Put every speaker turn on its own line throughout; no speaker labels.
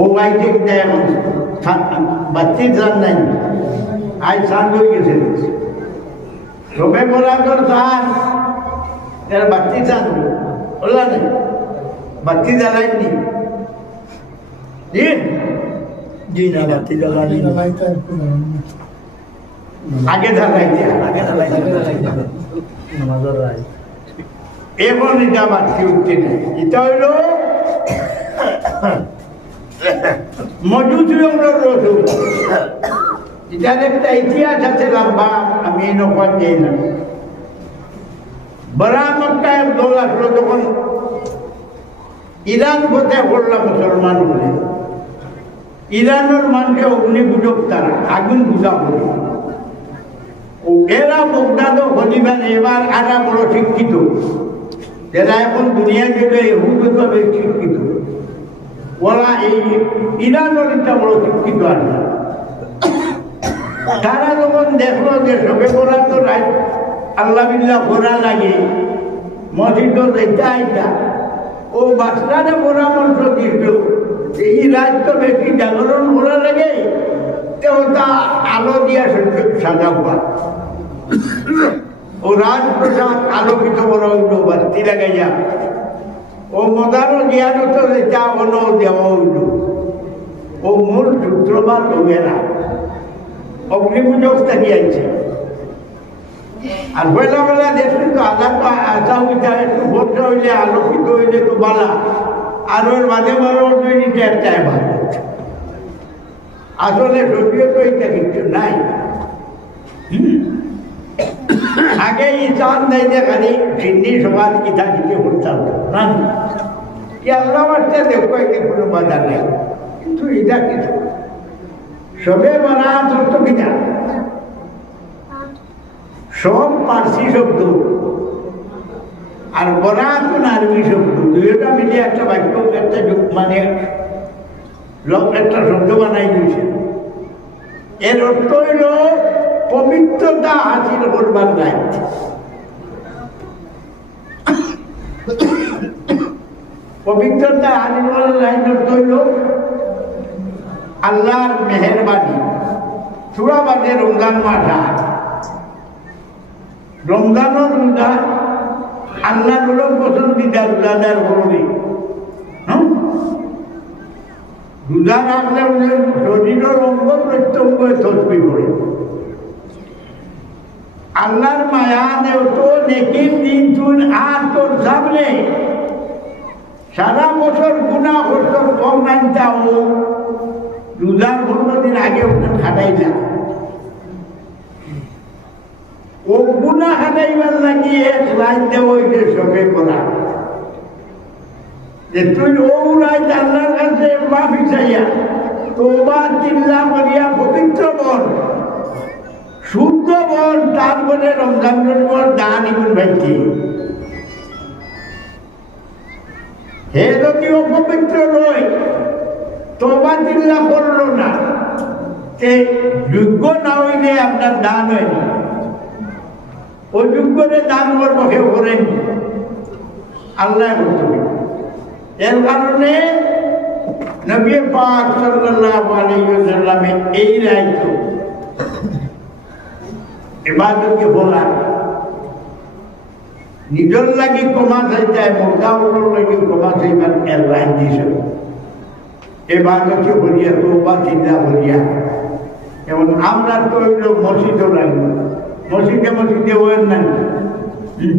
ও বাইকে দেয় বাচ্চির জান নাই। আজ সান হয়ে গেছে। সবে বলা তোর সান এর বাচ্চি চান বললা না? বাচ্চি জ্বালাইনি জি
জি না বাতি জ্বালানি।
আগে জ্বালাইতে
আগে জ্বালাইতে নামাজের রায়
এখন এটা বাড়তি উঠতে নেই এটা হইল এটার একটা ইতিহাস আছে লম্বা, আমি এই নকল দিই না। দোল আসলো তখন ইরান কোথায় করলাম মুসলমান বলে ইরানের মানুষে অগ্নি পূজক তারা, আগুন করে ও এরা বগদাদ হলিবেন, এবার আরা বড় শিক্ষিত। যারা এখন দুনিয়া জুড়ে হুদভাবে শিক্ষিত। এই ইরানের একটা বড় শিক্ষিত আছে তারা যখন দেখল যে সবে করা তো রাত আল্লাহ বিল্লাহ করা লাগে মসজিদ এটা এটা ও বাচ্চারা পরামর্শ দিল এই তো বেশি জাগরণ করা লাগে। তো তা আলো দিয়া সাজাবা ও রাজপ্রসাদ আলোকিত করা হইল বাতি লাগাইয়া ও মদারও জ্ঞান তো যা অন দেওয়া হইল। ও মূল সূত্রপাত লোকেরা অগ্নিপূজক থাকি থাকিয়াছে আর বেলা বেলা দেখবেন তো আধা তো আসা হইতে একটু ভোটটা হইলে আলোকিত হইলে তো বালা। আর ওর মাঝে মাঝে ওর দুই চায় ভালো আসলে যদিও তো এটা কিছু নাই। হুম। আগে এই চাঁদ নাই যে খালি সিন্নি সমাজ কিতা দিতে করতাম না কি আল্লাহ মারতে দেখো এতে কোনো বাধা নেই। কিন্তু এটা কিছু সবে? বানা তত্ত্ব কিনা। সব পার্সি শব্দ। আর বরাতুন আরবি শব্দ। দুইটা মিলে একটা বাক্য একটা মানে লোক একটা শব্দ বানাই দিয়েছে। এর অর্থ হইল পবিত্রতা হাসিল করবার নাই পবিত্রতা হাসিল করার অর্থ হইল আল্লাহর মেহরবানি। সুরা বাদে রমজান মাস আয়। রমজানের রোজা আল্লাহ হল পছন্দিদা রোজাদার বলি রোজা রাখলে শরীরের অঙ্গ প্রত্যঙ্গ তসবি করে আল্লাহর মায়া দেও তো নেকির দিন তুই আর তোর সামনে সারা বছর গুণা বছর কম নাইতা ও রোজার পনেরো দিন আগে ওকে খাটাইলা ও গুণা খাটাইবার লাগি এক লাইন দেওয়া হইছে সবে করা। যে তুই ও রাইত আল্লাহর কাছে মাফি চাইয়া তোবা চিল্লা করিয়া পবিত্র বল শুদ্ধ বল তারপরে রমজান বল দান ইবুন ভাইকে হে যদি অপবিত্র নয় তোবা চিল্লা করল না। সে যোগ্য না হইলে আপনার দান হয়নি অযোগ্যরে দান করব কেউ করেনি আল্লাহ করতে এর কারণে নবী পাক সাল্লাল্লাহু আলাইহি ওয়াসাল্লামে এই রাইত ইবাদতকে বলা নিজের লাগি কমা চাইতে মোকাবলার লাগি কমা চাইবার এর রায় দিছে এবাদতকে বলিয়া তোবা চিন্তা বলিয়া এবং আমরা তো হইল মসজিদও লাগবে মসজিদে মসজিদে নাই। হুম।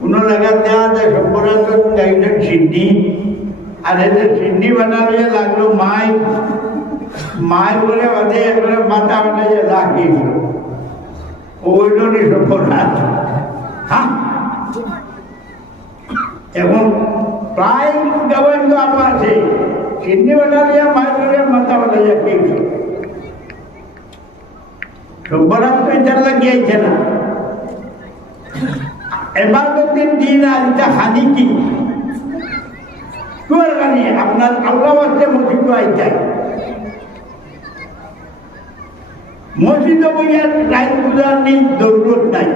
কোনো জায়গায় দেওয়া যায় সম্পরান্তর গাইডের সিদ্ধি আর এদের সিদ্ধি বানালে লাগল মাই। মাই বলে বাদে একবারে মাথা বানাইয়ে লাগিয়েছিল সম্পরান্ত হ্যাঁ এখন প্রায় আছে। সিদ্ধি বানালে মাই বলে মাথা বানাইয়া খেয়েছিল সম্পরান্ত তো এটার লাগিয়েছে না। দিন কি? আপনার আল্লাহ মসজিদ আইতাই মসজিদ বইয়ার রাইত পূজার নেই। দৌলত নাই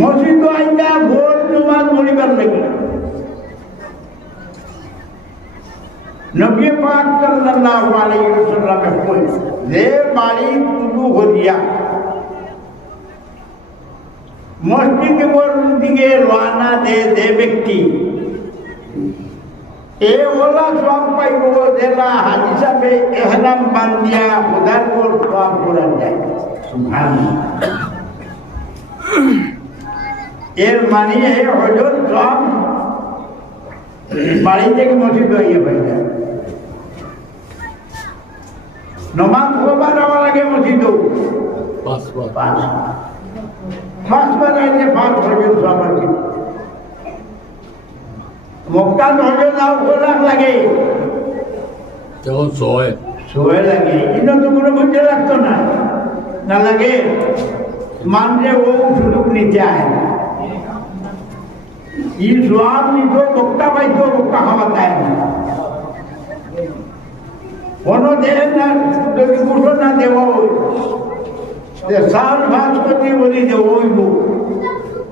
মসজিদ আইতা, ভোট নমাজ মরিবার লাগে। নবী পাক সাল্লাল্লাহু আলাইহি ওয়াসাল্লামে কই যে বাড়ি তুলু হরিয়া মসজিদের দিকে রওনা দে যে ব্যক্তি এ ওলা সব পাইব জেলা হাজি সাহেবে এহরাম বান্দিয়া খোদার পর সব করা যায় এর মানে হজর সব বাড়ি থেকে মসজিদ হয়ে হয়ে যায় নমাজ কবার হওয়া লাগে মসজিদ
পাঁচ পাঁচ
পাঁচ বার আইলে পাঁচ হজর সব আছে মক্কা হজর যাও খোলা লাগে।
যখন ছয়
সময় লাগে। কিন্তু তো কোনো বুঝতে লাগতো না। না লাগে মানলে ও সুযোগ নিতে আয় ই সোয়াব নিত বক্তা পাইতো বক্তা খাওয়া দেয় না কোনো দেহ না যদি কুটো না দেব সাল করতে বলি যে ওইব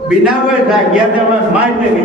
বিনা পয়সা গিয়া দেওয়া মাই লেগে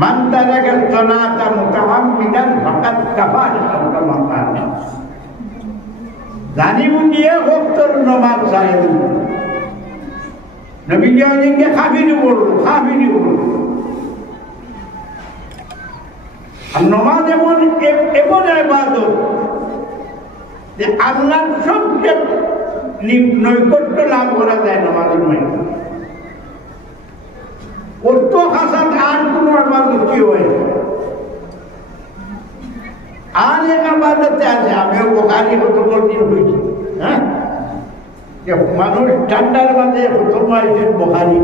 মান তারাকা সালাতা মুতাআম্মিদান ফাকাদ কাফার আল্লাহ তাআলা জানি মুনিয়ে হক্তর নামাজ জানি নবী জানিকে খাবিনি বলল খাবিনি বলল। আর নমাজ এমন এমন যে সবচেয়ে নৈকট্য লাভ করা যায় নমাজের মধ্যে। হাসা আর কোনো আবাদত কি হয় আর এক আবাদতে আছে আমিও বোখারি হতো দিন হয়েছি হ্যাঁ যে মানুষ ঠান্ডার মাঝে হতো মাইছেন বোখারি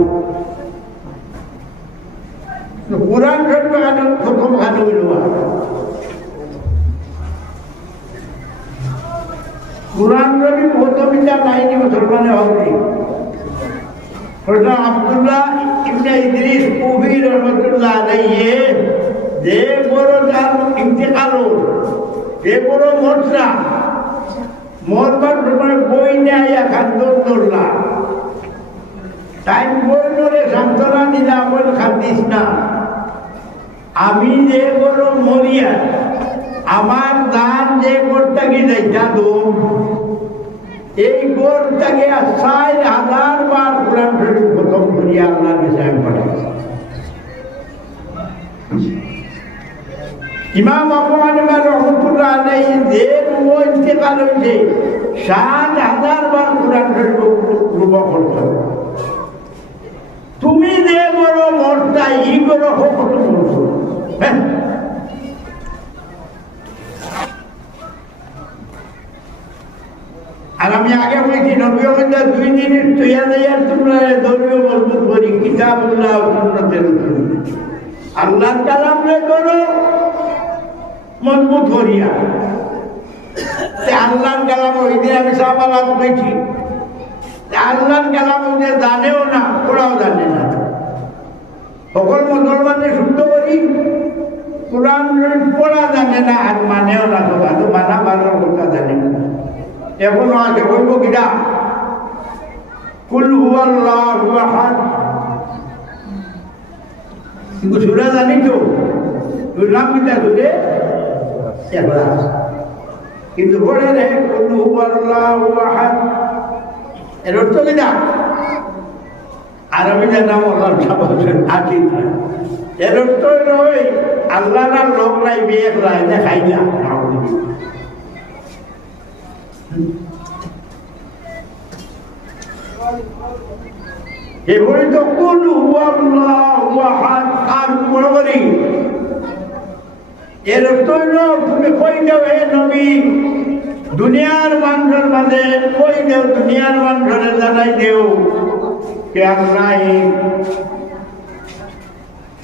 না। আমি যে বড় মরিয়া, আমার দান যে করতে যাইতা দোম এই গোলটাকে ষাট হাজার বার কোরআন শরীফ প্রথম করিয়া আল্লাহ কাছে আমি ইমাম আলাইহি তুমি যে বড় মরতা ই বড় হোক আর আমি আগে বলছি, নবী মধ্যে দুই জিনিস তৈয়া দেয়ার তোমরা ধর্মীয় মজবুত করি সুন্নতের আল্লাহ কালাম রে করো, মজবুত করিয়া। কালাম ওই দিন আমি সাবালাম পেয়েছি আল্লাহর কালাম ওদের জানেও না, ওরাও জানে না। সকল মুসলমানকে শুদ্ধ করি, কোরআন পড়া জানে না, আর মানেও না, তো ভালো মানা ভালো কথা জানে না। এখনও আছে, বলব কিনা কুল হুয়াল্লাহু আহাদ। কিন্তু সুরা জানি তো নাম কিটা তোরে এখলাস কিন্তু পড়ে রে, কুল হুয়াল্লাহু আহাদ। এর অর্থ কিনা আরবি নাম আল্লাহ আছি এর অর্থ হলো ওই, আল্লাহর লোক নাই, বিয়ে করায় না খাই না এবারে তো, কুল হুয়াল্লাহু আহাদ। আর বড়বড়ি এর হলো তুমি কই দেও হে নবী? দুনিয়ার মানুষের মাঝে কই দেও, দুনিয়ার মানুষের জানাই দেও। এক।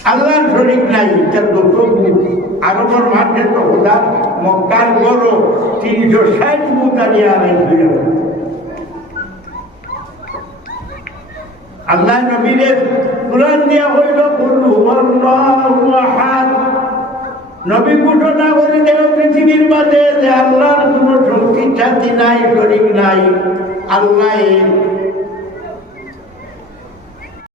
আল্লাহর শরীক নাই মুখ আরবর মাঠে তো খোদা মক্কার গরো তিনশো ষাট করে আল্লাহ নবীরে কোরআন দিয়া হইল কুল্লু আল্লাহু আহাদ নবী নাই আল্লাহ।